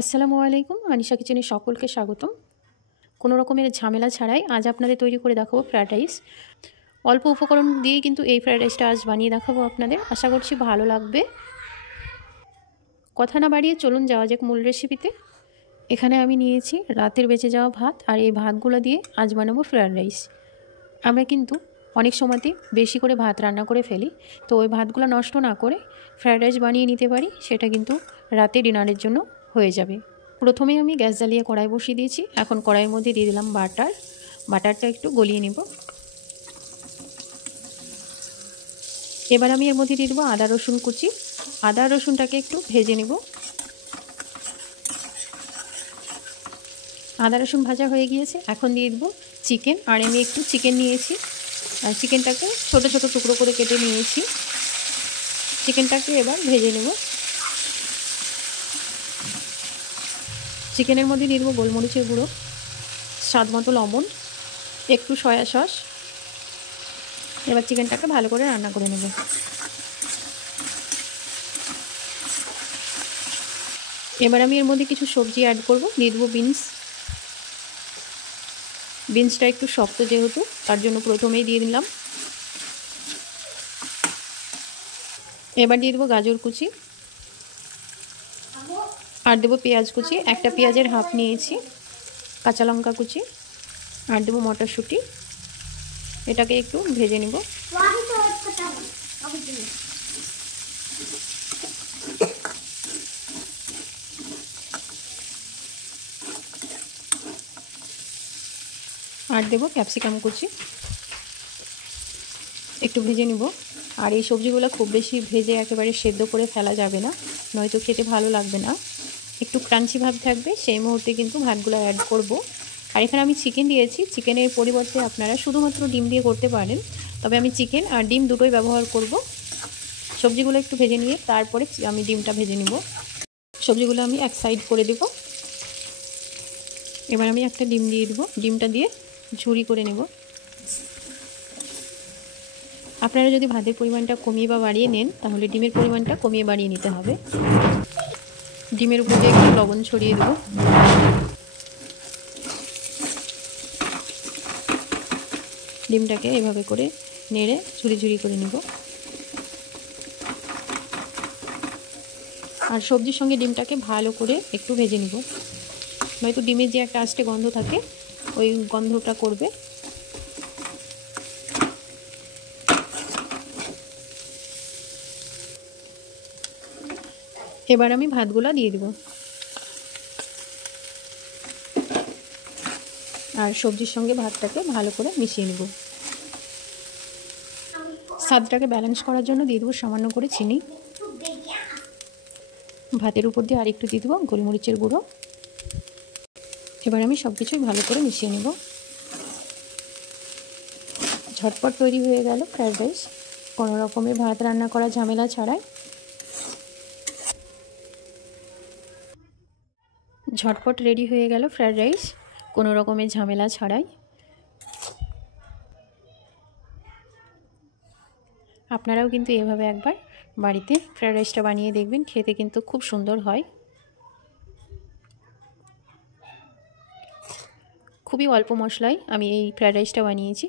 আসসালামু আলাইকুম, আনিশা কিচেনে সকলকে স্বাগতম। কোনো রকমের ঝামেলা ছাড়াই আজ আপনাদের তৈরি করে দেখাবো ফ্রায়েড রাইস। অল্প উপকরণ দিয়েই কিন্তু এই ফ্রায়েড রাইসটা আজ বানিয়ে দেখাবো আপনাদের। আশা করছি ভালো লাগবে। কথা না বাড়িয়ে চলুন যাওয়া যাক মূল রেসিপিতে। এখানে আমি নিয়েছি রাতের বেঁচে যাওয়া ভাত, আর এই ভাতগুলো দিয়ে আজ বানাবো ফ্রায়েড রাইস। আমরা কিন্তু অনেক সময়তে বেশি করে ভাত রান্না করে ফেলি, তো ওই ভাতগুলো নষ্ট না করে ফ্রায়েড রাইস বানিয়ে নিতে পারি, সেটা কিন্তু রাতে ডিনারের জন্য হয়ে যাবে। প্রথমে আমি গ্যাস জ্বালিয়ে কড়াই বসিয়ে দিয়েছি। এখন কড়াইয়ের মধ্যে দিয়ে দিলাম বাটারটা একটু গলিয়ে নেব। এবার আমি এর মধ্যে দিয়ে দেবো আদা রসুন কুচি। আদা রসুনটাকে একটু ভেজে নেব। আদা রসুন ভাজা হয়ে গিয়েছে। এখন দিয়ে দেবো চিকেন। আর আমি একটু চিকেন নিয়েছি, আর চিকেনটাকে ছোট ছোট টুকরো করে কেটে নিয়েছি। চিকেনটাকে এবার ভেজে নেব। চিকেনের মধ্যে দিয়ে দেবো গোলমরিচের গুঁড়ো, স্বাদ মতো লবণ, একটু সয়া সস। এবার চিকেনটাকে ভালো করে রান্না করে নেব। এবার আমি এর মধ্যে কিছু সবজি অ্যাড করব। দিয়ে দেবো বিনসটা একটু শক্ত যেহেতু, তার জন্য প্রথমেই দিয়ে দিলাম। এবার দিয়ে দেবো গাজর কুচি, আর দেবো পেঁয়াজ কুচি। একটা পেঁয়াজের হাফ নিয়েছি, কাঁচা লঙ্কা কুচি, আর দেবো মটরশুঁটি। এটাকে একটু ভেজে নেব। আর দেবো ক্যাপসিকাম কুচি, একটু ভেজে নেব। আর এই সবজিগুলো খুব বেশি ভেজে একেবারে সেদ্ধ করে ফেলা যাবে না, নয়তো খেতে ভালো লাগবে না। একটু ক্রাঞ্চি ভাব থাকবে, সেই মুহূর্তে কিন্তু ভাতগুলো অ্যাড করব। আর এখানে আমি চিকেন দিয়েছি। চিকেনের পরিবর্তে আপনারা শুধুমাত্র ডিম দিয়ে করতে পারেন, তবে আমি চিকেন আর ডিম দুটোই ব্যবহার করব। সবজিগুলো একটু ভেজে নিয়ে তারপরে আমি ডিমটা ভেজে নিব। সবজিগুলো আমি এক সাইড করে দেব। এবার আমি একটা ডিম দিয়ে দেবো। ডিমটা দিয়ে ঝুরি করে নেব। আপনারা যদি ভাতের পরিমাণটা কমিয়ে বা বাড়িয়ে নেন, তাহলে ডিমের পরিমাণটা কমিয়ে বাড়িয়ে নিতে হবে। ডিমের উপর দিয়ে একটু লবণ ছড়িয়ে দেবো। ডিমটাকে এভাবে করে নেড়ে ঝুরি ঝুরি করে নেব। আর সবজির সঙ্গে ডিমটাকে ভালো করে একটু ভেজে নেব, নয়তো ডিমের যে একটা আস্তে গন্ধ থাকে, ওই গন্ধটা করবে। এবার আমি ভাতগুলো দিয়ে দেব, আর সবজির সঙ্গে ভাতটাকে ভালো করে মিশিয়ে নেব। স্বাদটাকে ব্যালেন্স করার জন্য দিয়ে দেবো সামান্য করে চিনি। ভাতের উপর দিয়ে আরেকটু দিয়ে দেবো গোলমরিচের গুঁড়ো। এবার আমি সব কিছুই ভালো করে মিশিয়ে নেব। ঝটপট তৈরি হয়ে গেল ফ্রায়েড রাইস, কোনো রকমের ভাত রান্না করা ঝামেলা ছাড়াই। ঝটপট রেডি হয়ে গেল ফ্রায়েড রাইস, কোনো রকমের ঝামেলা ছাড়াই। আপনারাও কিন্তু এভাবে একবার বাড়িতে ফ্রায়েড রাইসটা বানিয়ে দেখবেন, খেতে কিন্তু খুব সুন্দর হয়। খুবই অল্প মশলায় আমি এই ফ্রায়েড রাইসটা বানিয়েছি,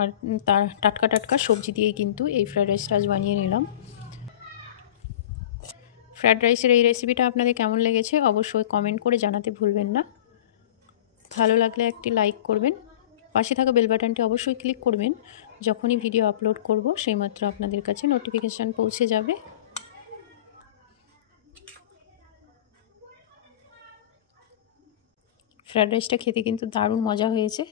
আর তার টাটকা টাটকা সবজি দিয়েই কিন্তু এই ফ্রায়েড রাইসটা আজ বানিয়ে নিলাম। ফ্রায়েড রাইসের এই রেসিপিটা আপনাদের কেমন লেগেছে অবশ্যই কমেন্ট করে জানাতে ভুলবেন না। ভালো লাগলে একটি লাইক করবেন, পাশে থাকা বেল বাটনটি অবশ্যই ক্লিক করবেন। যখনই ভিডিও আপলোড করব সেইমাত্র আপনাদের কাছে নোটিফিকেশান পৌঁছে যাবে। ফ্রায়েড রাইসটা খেতে কিন্তু দারুণ মজা হয়েছে।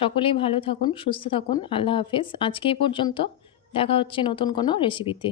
সকলেই ভালো থাকুন, সুস্থ থাকুন। আল্লাহ হাফেজ। আজকে এই পর্যন্ত, দেখা হচ্ছে নতুন কোনো রেসিপিতে।